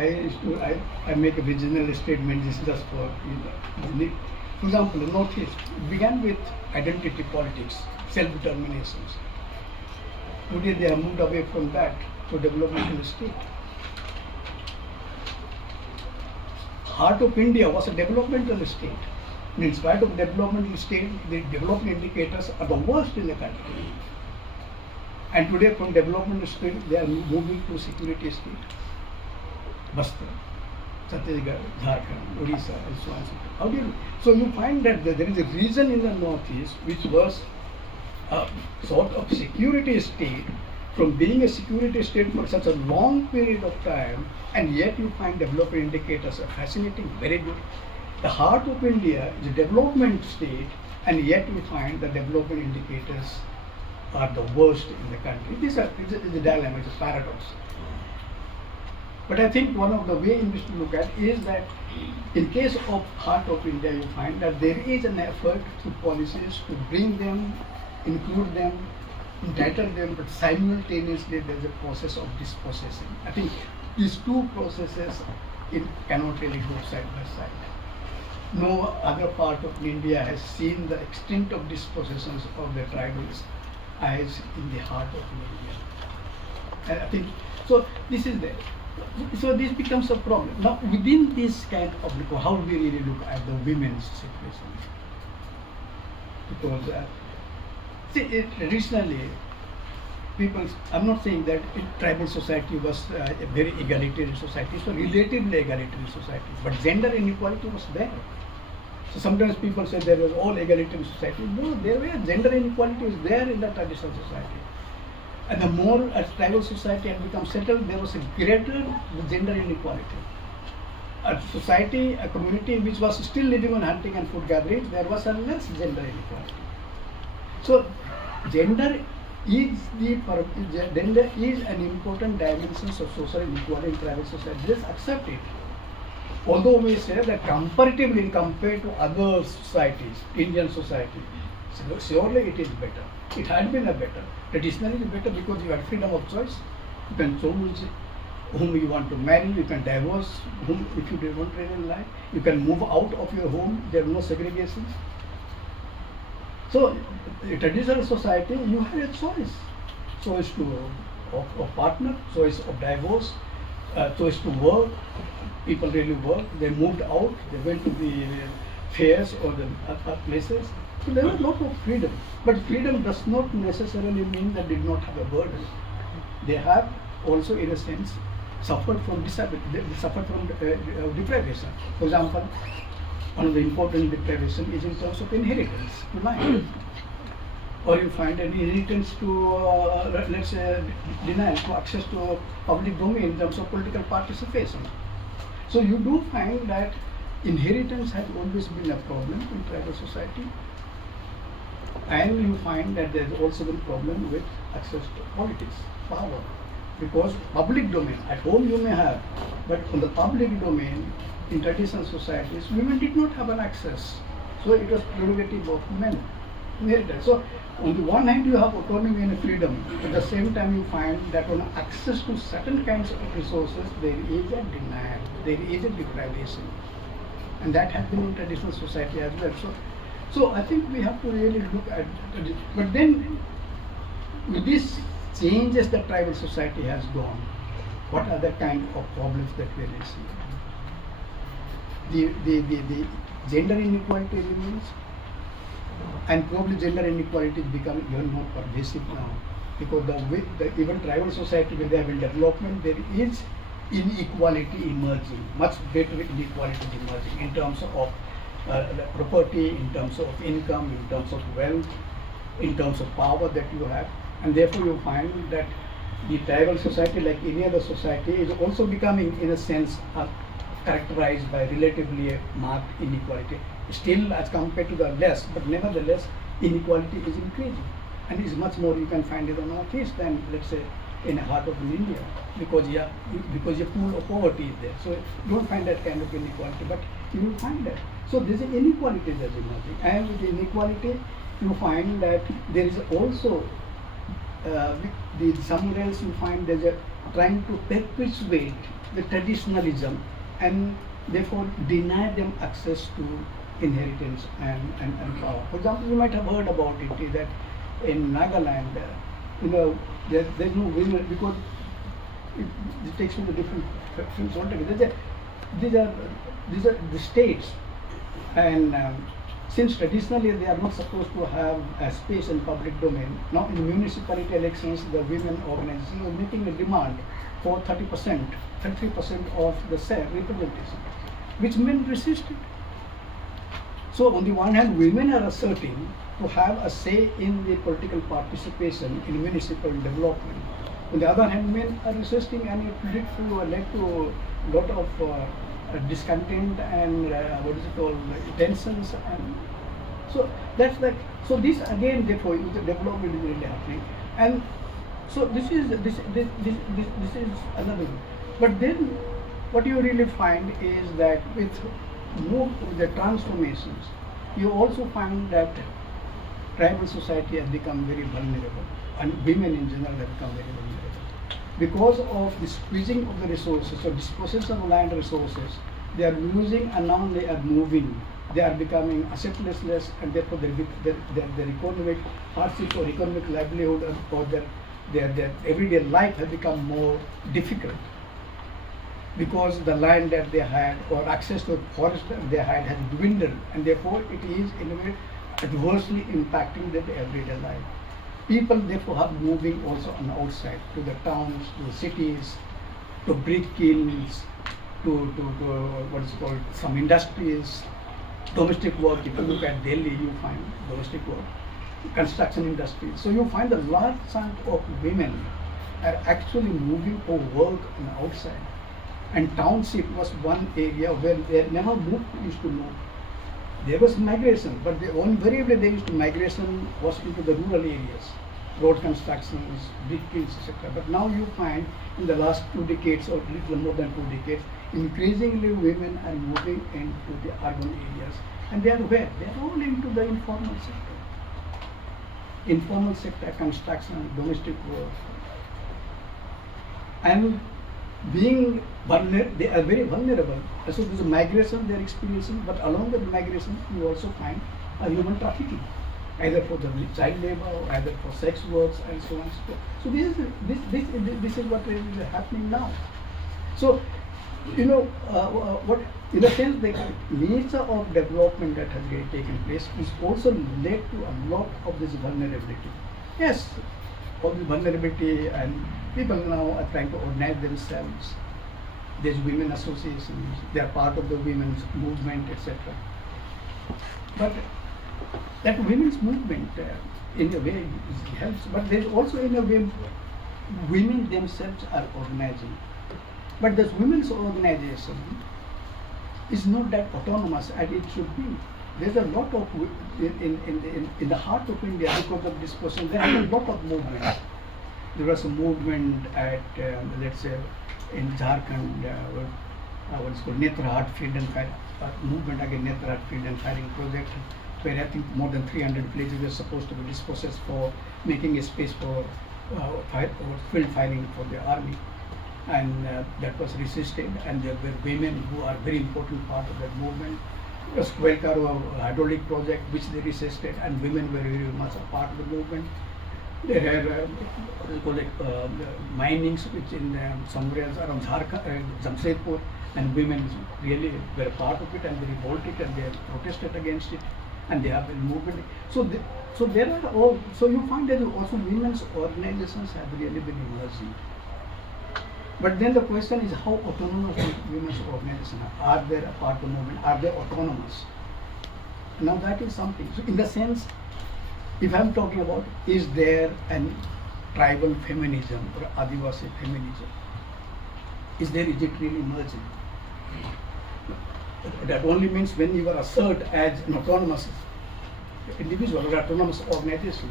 I make a regional statement. This is just for for example, the Northeast began with identity politics, self-determinations. Today they have moved away from that to developmental state. Heart of India was a developmental state. In spite of developmental state, the development indicators are the worst in the country. And today from developmental state, they are moving to security state. Bastra, Chhattisgarh, Jharkhand, Odisha, and so on and so forth. How do you? So you find that there is a region in the Northeast which was a sort of security state, from being a security state for such a long period of time, and yet you find development indicators are fascinating, very good. The heart of India is a development state, and yet you find the development indicators are the worst in the country. It's a dilemma, it's a paradox. But I think one of the ways in which to look at is that in case of heart of India, you find that there is an effort through policies to bring them, include them, entitle them, but simultaneously there is a process of dispossessing. I think these two processes cannot really go side by side. No other part of India has seen the extent of dispossessions of the tribals as in the heart of India. And I think so. This is there. So this becomes a problem. Now within this kind of how do we really look at the women's situation? Because traditionally, people, I'm not saying that tribal society was a very egalitarian society, so relatively egalitarian society, but gender inequality was there. So sometimes people say there was all egalitarian society. No, there were gender inequality was there in the traditional society. And the more a tribal society had become settled, there was a greater gender inequality. A society, a community which was still living on hunting and food gathering, there was a less gender inequality. So gender is an important dimension of social inequality in tribal society. Just accept it. Although we say that comparatively compared to other societies, Indian society, surely it is better. It had been a better. Traditionally it is better because you had freedom of choice. You can choose whom you want to marry, you can divorce whom if you don't really like, you can move out of your home, there are no segregations. So in traditional society you had a choice. Choice of partner, choice of divorce, choice to work. People really work, they moved out, they went to the fairs or the places. So there was a lot of freedom. But freedom does not necessarily mean that they did not have a burden. They have also, in a sense, suffered from disability, they suffered from deprivation. For example, one of the important deprivation is in terms of inheritance to land. Or you find an inheritance to, let's say, denial to access to public domain in terms of political participation. So you do find that inheritance has always been a problem in tribal society. And you find that there is also a problem with access to politics, power. Because public domain, at home you may have, but on the public domain, in traditional societies, women did not have an access. So it was prerogative of men. Inheritance. So on the one hand you have autonomy and freedom, at the same time you find that on access to certain kinds of resources, there is a denial, there is a deprivation. And that has been in traditional society as well. So I think we have to really look at it. But then with these changes that tribal society has gone, what are the kind of problems that we see? The gender inequality remains, and probably gender inequality is becoming even more pervasive now, because even tribal society, when they have in development, there is inequality emerging, much greater inequality emerging in terms of property, in terms of income, in terms of wealth, in terms of power that you have. And therefore you find that the tribal society, like any other society, is also becoming, in a sense, characterized by relatively marked inequality. Still as compared to the less, but nevertheless inequality is increasing, and is much more you can find it in the Northeast than, let's say, in the heart of India, because your pool of poverty is there. So you don't find that kind of inequality, but you will find that. So there's an inequality that's emerging, and with the inequality you find that there is also somewhere else you find there's a trying to perpetuate the traditionalism and therefore deny them access to inheritance and power. For example, you might have heard about it that in Nagaland, there's no women because it takes me to different films altogether. These are the states, and since traditionally they are not supposed to have a space in public domain, now in municipality elections, the women organizations are making a demand for 30%, 33% of the representation, which men resisted. So on the one hand, women are asserting to have a say in the political participation in municipal development. On the other hand, men are resisting, and it led to a lot of discontent and what is it called, tensions, and so that's like, so this again therefore the development is really happening, and so this is another one. But then what you really find is that with the transformations, you also find that tribal society has become very vulnerable, and women in general have become very vulnerable because of the squeezing of the resources or dispossession of land resources. They are losing, and now they are moving. They are becoming assetless, and therefore their economic hardship or economic livelihood or their everyday life has become more difficult because the land that they had or access to forest that they had has dwindled, and therefore it is in a way adversely impacting their everyday life. People therefore are moving also on the outside to the towns, to the cities, to brick kilns, to what is called some industries, domestic work. If you look at Delhi, you find domestic work, construction industry. So you find a large chunk of women are actually moving for work on the outside. And township was one area where they never used to move. There was migration, but invariably they used to migration was into the rural areas, road constructions, big kilns, etc. But now you find in the last 2 decades or little more than 2 decades, increasingly women are moving into the urban areas. And they are where? They are all into the informal sector. Informal sector, construction, domestic work. And being vulnerable, they are very vulnerable. So there's a migration they are experiencing, but along with migration, you also find a human trafficking, either for the child labor or either for sex works and so on and so forth. So this is what is happening now. So what in a sense the nature of development that has really taken place is also led to a lot of this vulnerability. Yes, all the vulnerability, and people now are trying to organize themselves. There's women associations, they are part of the women's movement, etc. But that women's movement in a way helps, but there's also in a way women themselves are organizing. But this women's organization is not that autonomous as it should be. There's a lot of, in the heart of India, because of this person, there are a lot of movements. There was a movement at, let's say, in Jharkhand, what's called Netra Heart Field and Firing, movement against Netra Heart Field and Firing project, where I think more than 300 villages were supposed to be dispossessed for making a space for field firing for the army. And that was resisted, and there were women who are very important part of that movement. It was Kwelkaro hydraulic project which they resisted, and women were very much a part of the movement. There are minings which in somewhere else around Jamshedpur, and women really were a part of it, and they revolted and they protested against it, and they have been movement. So there are all. So you find that also women's organizations have really been emerging. But then the question is how autonomous women's organizations are. Are they a part of the movement? Are they autonomous? Now that is something. So in the sense, if I'm talking about, is there an tribal feminism or Adivasi feminism? Is it really emerging? That only means when you are assert as an autonomous individual or autonomous organization.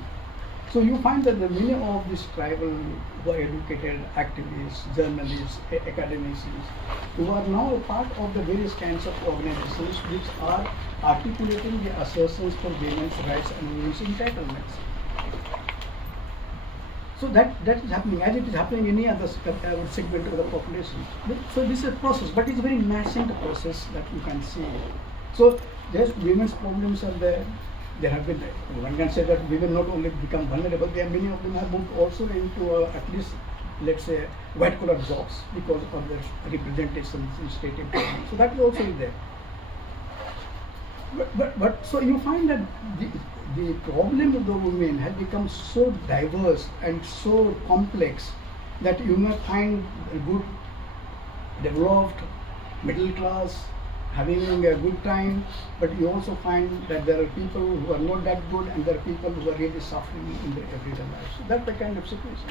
So you find that the many of these tribal who are educated activists, journalists, academicians, who are now a part of the various kinds of organizations which are articulating the assertions for women's rights and women's entitlements. So that is happening as it is happening in any other segment of the population. So this is a process, but it's a very nascent process that you can see. So yes, women's problems are there. There have been, one can say that women not only become vulnerable, there are many of them have moved also into at least, let's say, white collar jobs because of their representations in state employment. So that is also there. But so you find that the problem of the women has become so diverse and so complex that you may find a good, developed, middle class having a good time, but you also find that there are people who are not that good and there are people who are really suffering in their everyday life. So that's the kind of situation.